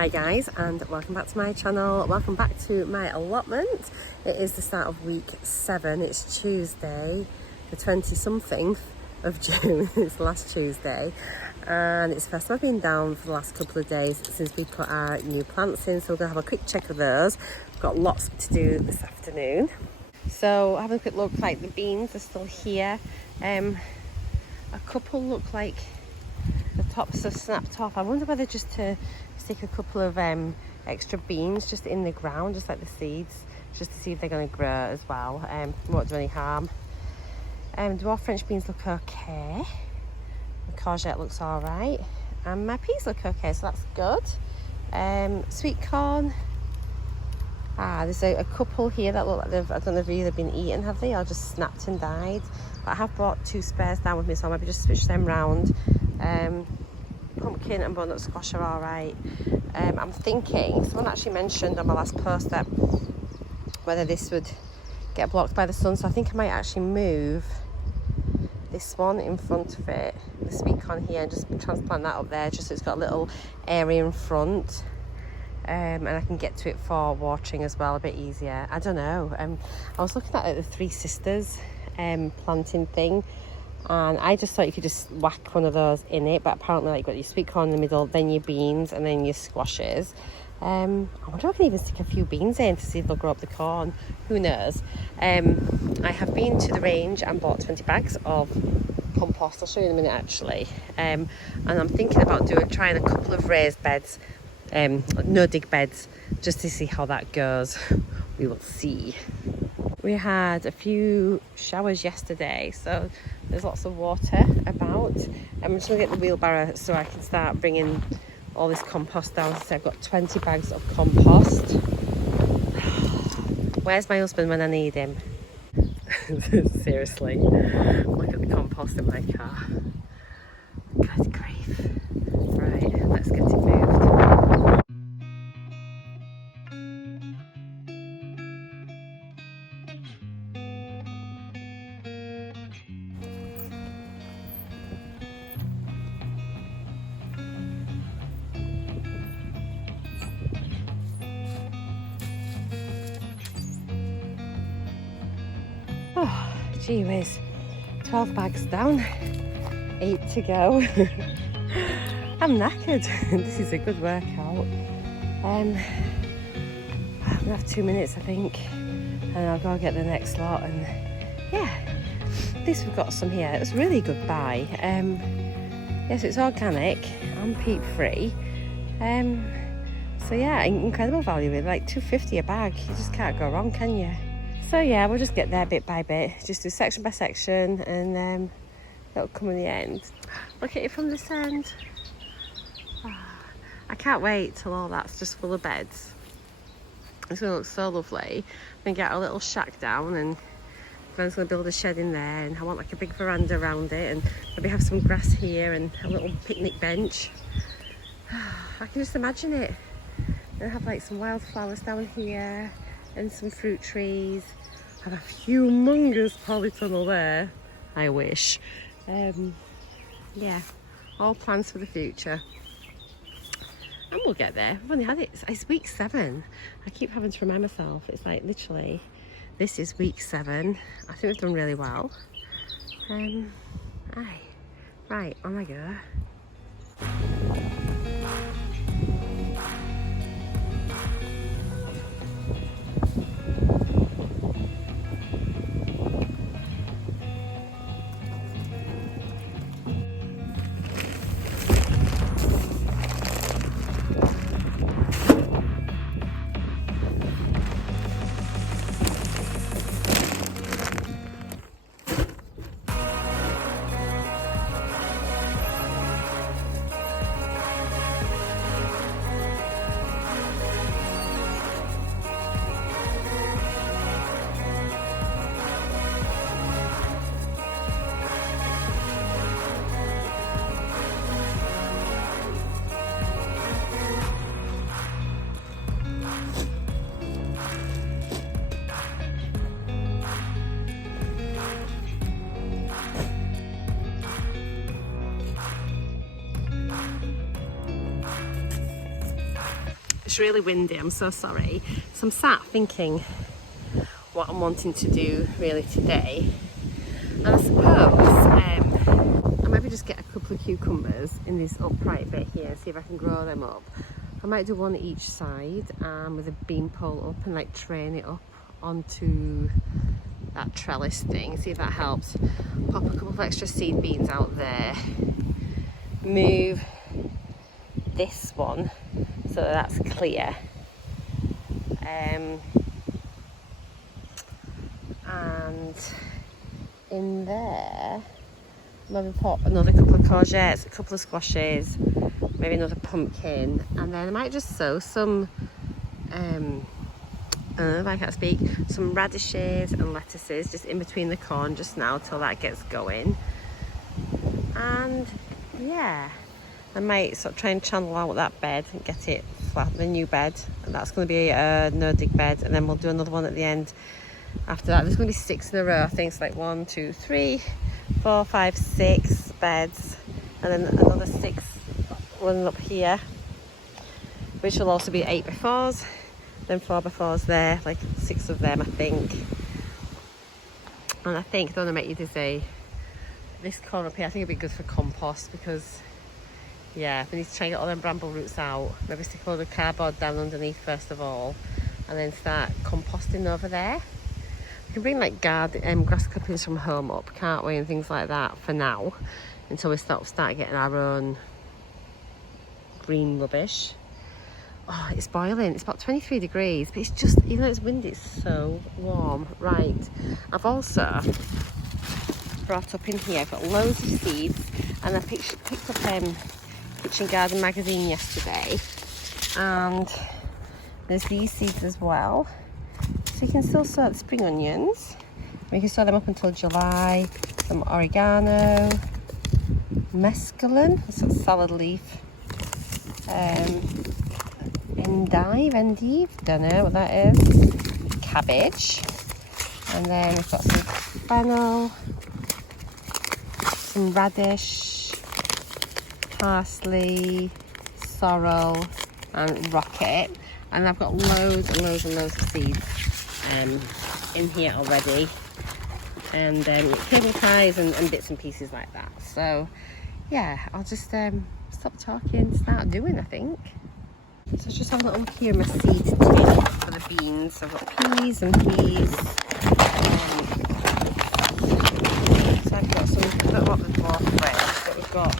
Hi guys, and welcome back to my channel. Welcome back to my allotment. It is the start of week 7. It's Tuesday the 20-something of June. It's the last Tuesday, and it's the first time I've been down for the last couple of days since we put our new plants in, so we're going to have a quick check of those. We've got lots to do this afternoon. So having a quick look, like the beans are still here. A couple look like the tops have snapped off. I wonder whether just to stick a couple of extra beans just in the ground, just like the seeds, just to see if they're going to grow as well. Won't do any harm. Dwarf French beans look okay. The courgette looks all right, and my peas look okay, so that's good. Sweet corn. There's a couple here that look like I don't know if they've either been eaten, have they, or just snapped and died. But I have brought 2 spares down with me, so I'll maybe just switch them round. Pumpkin and butternut squash are all right. I'm thinking, someone actually mentioned on my last post that whether this would get blocked by the sun, so I think I might actually move this one in front of it, the sweet corn here, and just transplant that up there, just so it's got a little area in front. And I can get to it for watering as well a bit easier. I don't know. I was looking at the Three Sisters planting thing, and I just thought you could just whack one of those in it, but apparently, like, you've got your sweet corn in the middle, then your beans, and then your squashes. I wonder if I can even stick a few beans in to see if they'll grow up the corn. Who knows? I have been to the range and bought 20 bags of compost. I'll show you in a minute actually. And I'm thinking about trying a couple of raised beds, no dig beds, just to see how that goes. We will see. We had a few showers yesterday, so there's lots of water about. I'm just going to get the wheelbarrow so I can start bringing all this compost down. So I've got 20 bags of compost. Where's my husband when I need him? Seriously, look at the compost in my car. Good grief. Right, let's get it moved. Oh, gee whiz. 12 bags down, 8 to go. I'm knackered. This is a good workout. I'm gonna have 2 minutes, I think, and I'll go get the next lot. And yeah, at least we've got some here. It was a really good buy. Yes, it's organic and peat free. So yeah, incredible value with like $2.50 a bag. You just can't go wrong, can you? So yeah, we'll just get there bit by bit, just do section by section, and it'll come in the end. Look at it from this end. I can't wait till all that's just full of beds. It's going to look so lovely. I'm going to get a little shack down, and Glenn's going to build a shed in there, and I want like a big veranda around it, and maybe have some grass here and a little picnic bench. I can just imagine it. And have like some wildflowers down here and some fruit trees. Have a humongous polytunnel there. I wish. Yeah, all plans for the future. And we'll get there. I've only had it. It's week 7. I keep having to remind myself. It's like literally, this is week 7. I think we've done really well. Right, on I go. It's really windy, I'm so sorry. So I'm sat thinking what I'm wanting to do really today. And I suppose I'll maybe just get a couple of cucumbers in this upright bit here, see if I can grow them up. I might do one each side with a bean pole up and like train it up onto that trellis thing, see if that helps. Pop a couple of extra seed beans out there. Move this one so that's clear. And in there, maybe pop another couple of courgettes, a couple of squashes, maybe another pumpkin, and then I might just sow some, I can't speak, some radishes and lettuces just in between the corn just now till that gets going. And yeah, I might sort of try and channel out that bed and get it flat, the new bed, and that's going to be a no dig bed, and then we'll do another one at the end after that. There's going to be 6 in a row, I think. It's like 1, 2, 3, 4, 5, 6 beds, and then another 6 running up here, which will also be 8 befores, then 4 befores there, like 6 of them I think. And I think, I don't want to make you dizzy, this corner up here I think it'd be good for compost, because yeah, we need to try and get all them bramble roots out. Maybe stick a load of cardboard down underneath first of all, and then start composting over there. We can bring like grass clippings from home up, can't we, and things like that for now, until we start getting our own green rubbish. Oh, it's boiling. It's about 23 degrees, but it's just, even though it's windy, it's so warm. Right, I've also brought up in here, I've got loads of seeds, and I picked up Kitchen Garden magazine yesterday, and there's these seeds as well. So you can still sow the spring onions. We can sow them up until July. Some oregano, mesclun, that's a salad leaf, endive, don't know what that is, cabbage, and then we've got some fennel, some radish, parsley, sorrel, and rocket. And I've got loads and loads and loads of seeds in here already, and cable ties and bits and pieces like that. So yeah, I'll just stop talking, start doing, I think. So let's just have a little look here in my seed tin for the beans. I've got peas and peas. So I've got some, I don't know what the dwarf is, but we've got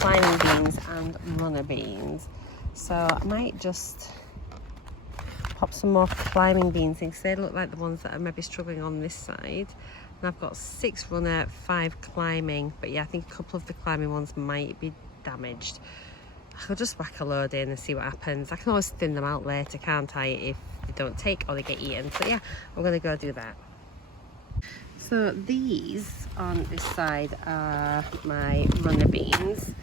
climbing beans and runner beans. So I might just pop some more climbing beans in, because they look like the ones that are maybe struggling on this side. And I've got 6 runner, 5 climbing, but yeah, I think a couple of the climbing ones might be damaged. I'll just whack a load in and see what happens. I can always thin them out later, can't I, if they don't take or they get eaten. So yeah, I'm gonna go do that. So these on this side are my runner beans.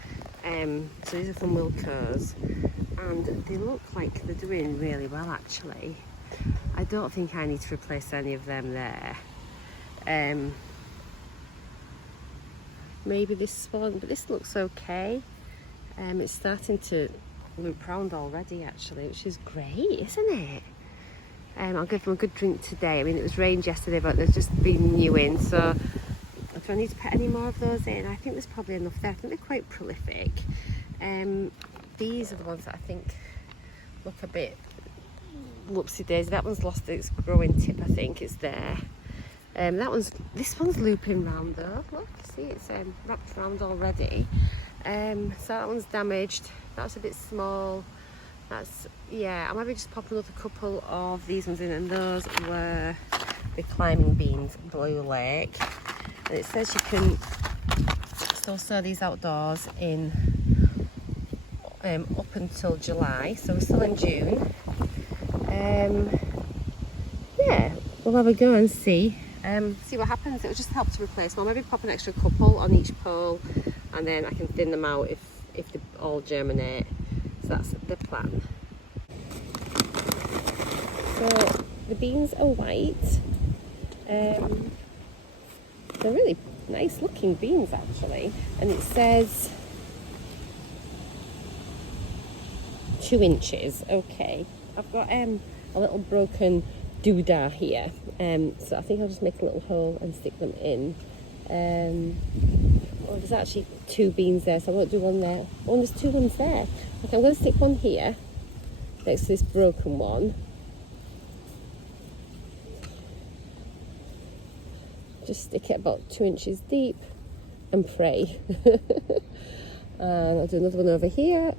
So these are from Wilco's, and they look like they're doing really well actually. I don't think I need to replace any of them there. Maybe this one, but this looks okay. It's starting to loop round already actually, which is great, isn't it? I'll give them a good drink today. I mean, it was rained yesterday, but there's just been new in, so do I need to put any more of those in? I think there's probably enough there. I think they're quite prolific. These are the ones that I think look a bit whoopsie daisy. That one's lost its growing tip, I think. It's there. This one's looping round though. Look, see, it's wrapped around already. So that one's damaged. That's a bit small. That's, yeah, I might be just popping another couple of these ones in, and those were the climbing beans, Blue Lake. And it says you can still sow these outdoors in up until July, so we're still in June. Yeah, we'll have a go and see what happens. It will just help to replace one. Maybe pop an extra couple on each pole, and then I can thin them out if they all germinate. So that's the plan. So the beans are white. They're really nice looking beans actually, and it says 2 inches. Okay, I've got a little broken doodah here, so I think I'll just make a little hole and stick them in. Oh, there's actually 2 beans there, so I won't do one there. Oh, there's 2 ones there. Okay, I'm going to stick one here next to this broken one. Just stick it about 2 inches deep and pray. And I'll do another one over here,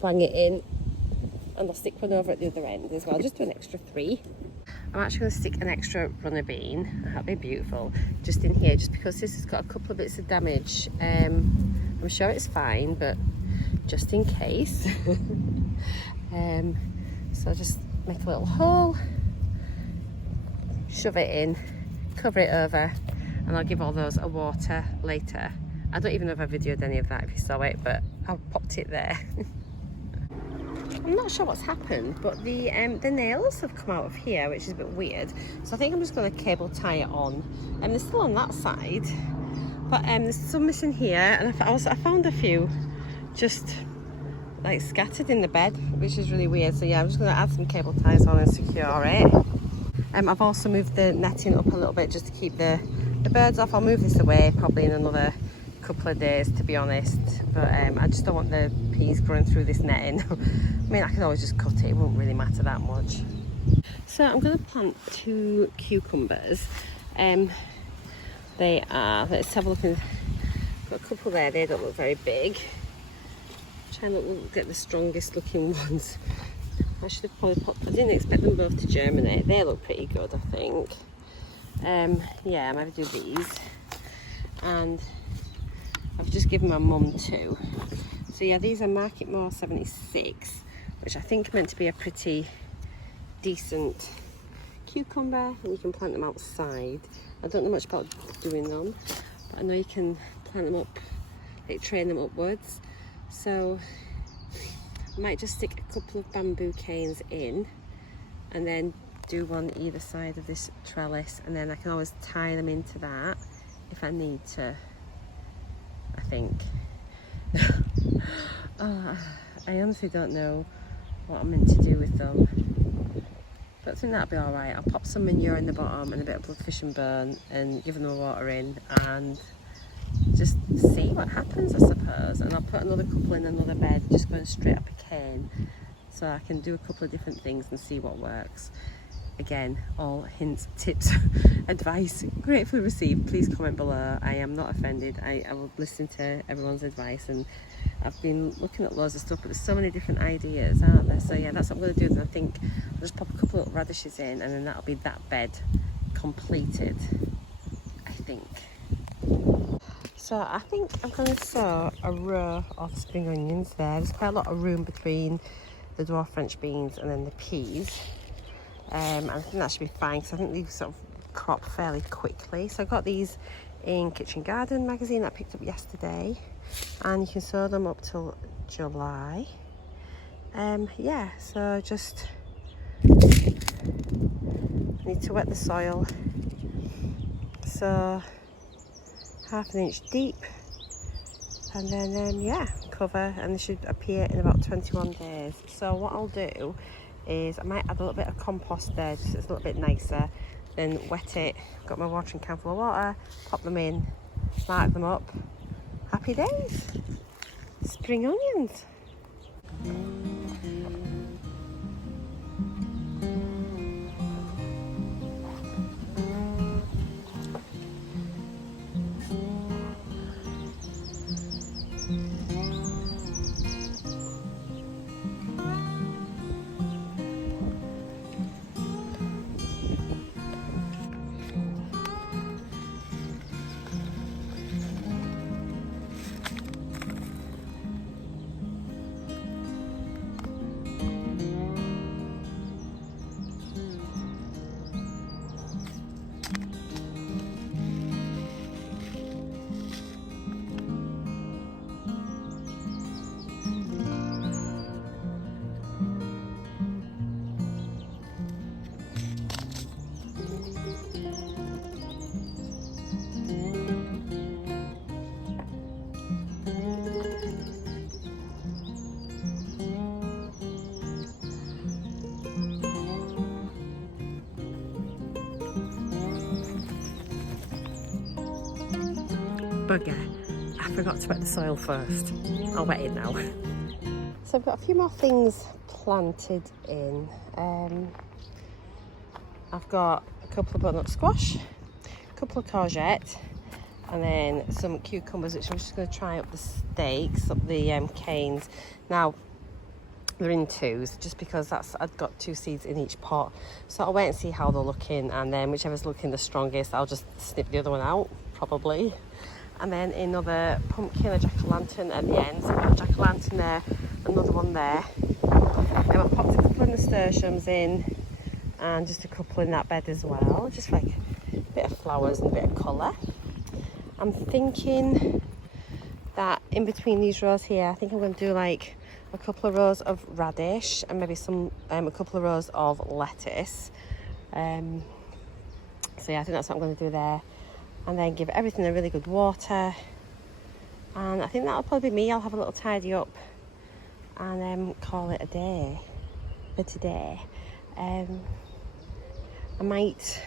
bang it in, and I'll stick one over at the other end as well, just do an extra 3. I'm actually going to stick an extra runner bean, that'd be beautiful, just in here, just because this has got a couple of bits of damage. I'm sure it's fine, but just in case. So I'll just make a little hole, shove it in, cover it over, and I'll give all those a water later. I don't even know if I videoed any of that if you saw it, but I popped it there. I'm not sure what's happened, but the nails have come out of here, which is a bit weird. So I think I'm just going to cable tie it on. And they're still on that side, but there's some missing here, and I found a few just like scattered in the bed, which is really weird. So yeah, I'm just going to add some cable ties on and secure it. I've also moved the netting up a little bit just to keep the birds off. I'll move this away probably in another couple of days, to be honest, but I just don't want the peas growing through this netting. I mean, I can always just cut it, it won't really matter that much. So I'm going to plant 2 cucumbers. They are, let's have a look, got a couple there, they don't look very big. Try and get the strongest looking ones. I should have probably popped, I didn't expect them both to germinate. They look pretty good, I think. Yeah, I might do these. And I've just given my mum 2. So yeah, these are Market More 76, which I think are meant to be a pretty decent cucumber, and you can plant them outside. I don't know much about doing them, but I know you can plant them up, like train them upwards. So I might just stick a couple of bamboo canes in and then do one either side of this trellis, and then I can always tie them into that if I need to, I think. Oh, I honestly don't know what I'm meant to do with them, but I think that'll be alright. I'll pop some manure in the bottom and a bit of bloodfish and bone and give them the water in and just see what happens, I suppose. And I'll put another couple in another bed, just going straight up a cane, so I can do a couple of different things and see what works. Again, all hints, tips, advice gratefully received. Please comment below. I am not offended. I will listen to everyone's advice, and I've been looking at loads of stuff, but there's so many different ideas, aren't there? So yeah, that's what I'm going to do. Then I think I'll just pop a couple of radishes in, and then that'll be that bed completed, I think. So I think I'm going to sow a row of spring onions there. There's quite a lot of room between the dwarf French beans and then the peas. I think that should be fine, because I think these sort of crop fairly quickly. So I got these in Kitchen Garden magazine that I picked up yesterday, and you can sow them up till July. Yeah, so just need to wet the soil. So 1/2 inch deep, and then yeah, cover, and they should appear in about 21 days. So what I'll do is I might add a little bit of compost there, just so it's a little bit nicer, then wet it, got my watering can full of water, pop them in, mark them up. Happy days. Spring onions. bugger. I forgot to wet the soil first. I'll wet it now. So I've got a few more things planted in. I've got a couple of butternut squash, a couple of courgette, and then some cucumbers, which I'm just going to try up the stakes, up the canes. Now, they're in twos, just because I've got 2 seeds in each pot. So I'll wait and see how they're looking, and then whichever's looking the strongest, I'll just snip the other one out, probably. And then another pumpkin, a jack-o'-lantern at the end. So I've got a jack-o'-lantern there, another one there. And I've popped a couple of nasturtiums in, and just a couple in that bed as well, just like a bit of flowers and a bit of colour. I'm thinking that in between these rows here, I think I'm going to do like a couple of rows of radish and maybe a couple of rows of lettuce. So yeah, I think that's what I'm going to do there. And then give everything a really good water. And I think that'll probably be me. I'll have a little tidy up and call it a day for today. I might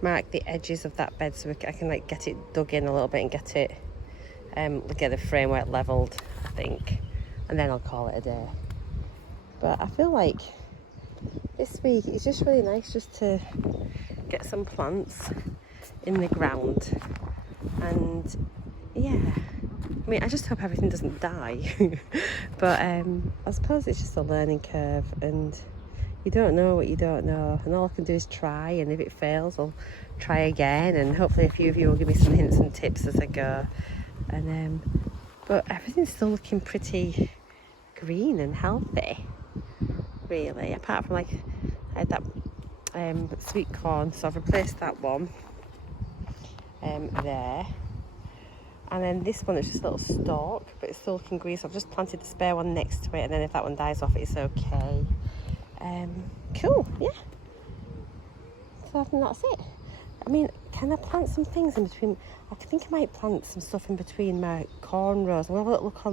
mark the edges of that bed so I can like get it dug in a little bit and get the framework leveled, I think, and then I'll call it a day. But I feel like this week it's just really nice just to get some plants in the ground, and yeah, I mean, I just hope everything doesn't die. But I suppose it's just a learning curve, and you don't know what you don't know, and all I can do is try, and if it fails I'll try again, and hopefully a few of you will give me some hints and tips as I go. And but everything's still looking pretty green and healthy, really, apart from like I had that sweet corn, so I've replaced that one there, and then this one is just a little stalk, but it's still looking green, so I've just planted the spare one next to it, and then if that one dies off it's okay. Cool, yeah. So I think that's it. I mean, can I plant some things in between? I think I might plant some stuff in between my corn rows. I'll have a little look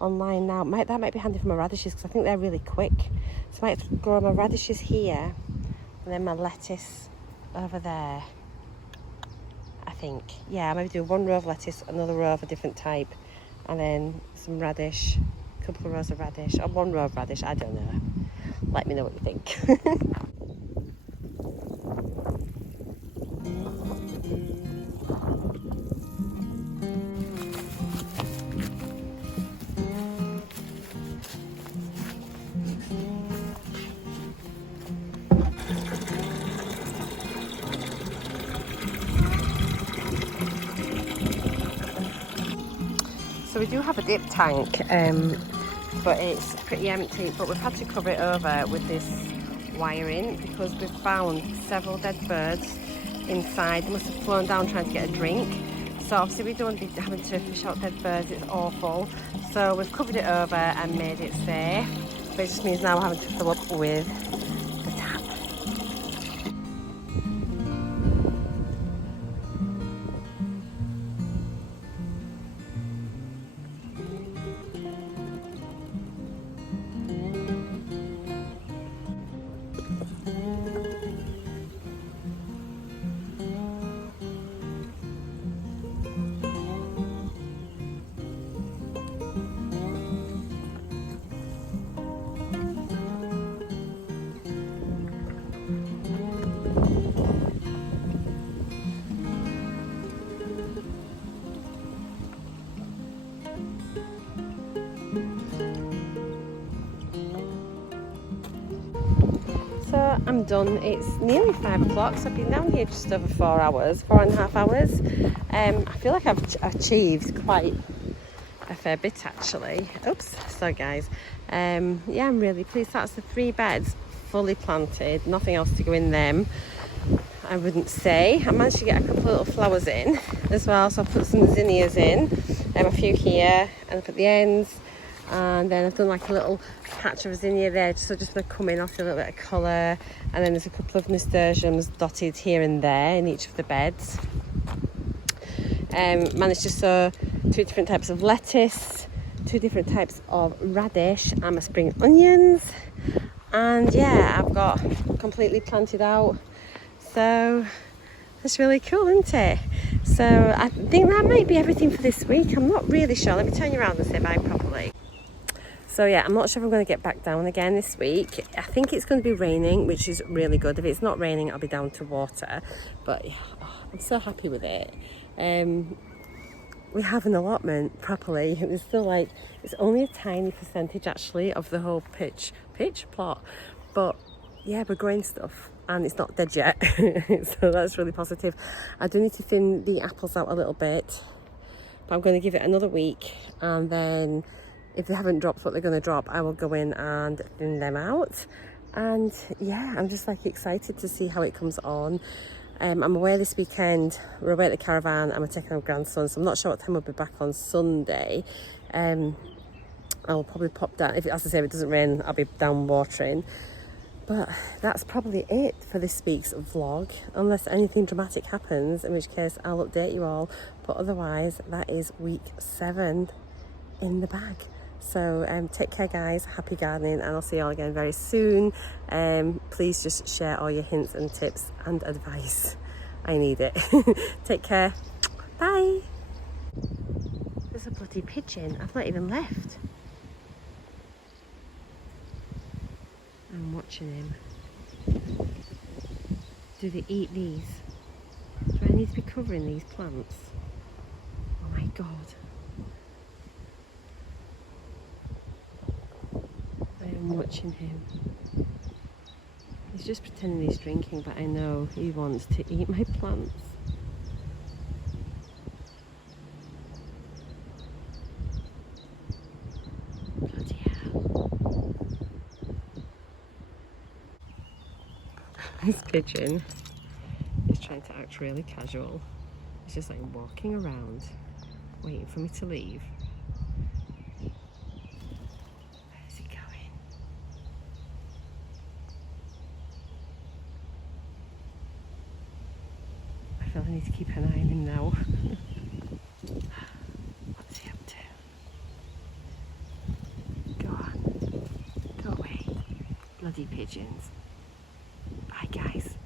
online now. That might be handy for my radishes, because I think they're really quick. So I might grow my radishes here, and then my lettuce over there, I think. Yeah, I maybe do 1 row of lettuce, another row of a different type, and then some radish, a couple of rows of radish, or 1 row of radish, I don't know. Let me know what you think. So we do have a dip tank, but it's pretty empty, but we've had to cover it over with this wiring because we've found several dead birds inside. They must have flown down trying to get a drink, so obviously we don't want to be having to fish out dead birds, it's awful. So we've covered it over and made it safe, but it just means now we're having to fill up with the tap. So I'm done. It's nearly 5 o'clock, so I've been down here just over 4 hours, 4.5 hours. I feel like I've achieved quite a fair bit actually. Oops, sorry guys. Yeah, I'm really pleased. That's the 3 beds fully planted, nothing else to go in them, I wouldn't say. I managed to get a couple of little flowers in as well, so I've put some zinnias in, a few here and up at the ends. And then I've done like a little patch of zinnia there, so just want to come in, after a little bit of colour. And then there's a couple of nasturtiums dotted here and there in each of the beds. Managed to sow 2 different types of lettuce, 2 different types of radish, and my spring onions. And yeah, I've got completely planted out. So that's really cool, isn't it? So I think that might be everything for this week. I'm not really sure. Let me turn you around and say bye properly. So yeah, I'm not sure if I'm going to get back down again this week. I think it's going to be raining, which is really good. If it's not raining, I'll be down to water. But yeah, I'm so happy with it. We have an allotment properly. It was still like, it's only a tiny percentage actually of the whole pitch plot. But yeah, we're growing stuff and it's not dead yet. So that's really positive. I do need to thin the apples out a little bit, but I'm going to give it another week, and then if they haven't dropped what they're going to drop, I will go in and thin them out. And yeah, I'm just like excited to see how it comes on. I'm away this weekend. We're away at the caravan and we're taking our grandson, so I'm not sure what time we'll be back on Sunday. I'll probably pop down, as I say, if it doesn't rain, I'll be down watering. But that's probably it for this week's vlog, unless anything dramatic happens, in which case I'll update you all. But otherwise, that is week 7 in the bag. So take care guys, happy gardening, and I'll see you all again very soon. Please just share all your hints and tips and advice. I need it. Take care. Bye. There's a bloody pigeon. I've not even left. I'm watching him. Do they eat these? Do I need to be covering these plants? Oh my god. I'm watching him. He's just pretending he's drinking, but I know he wants to eat my plants. Bloody hell. This pigeon is trying to act really casual. He's just like walking around, waiting for me to leave. I feel I need to keep an eye on him now. What's he up to? Go on. Go away. Bloody pigeons. Bye guys.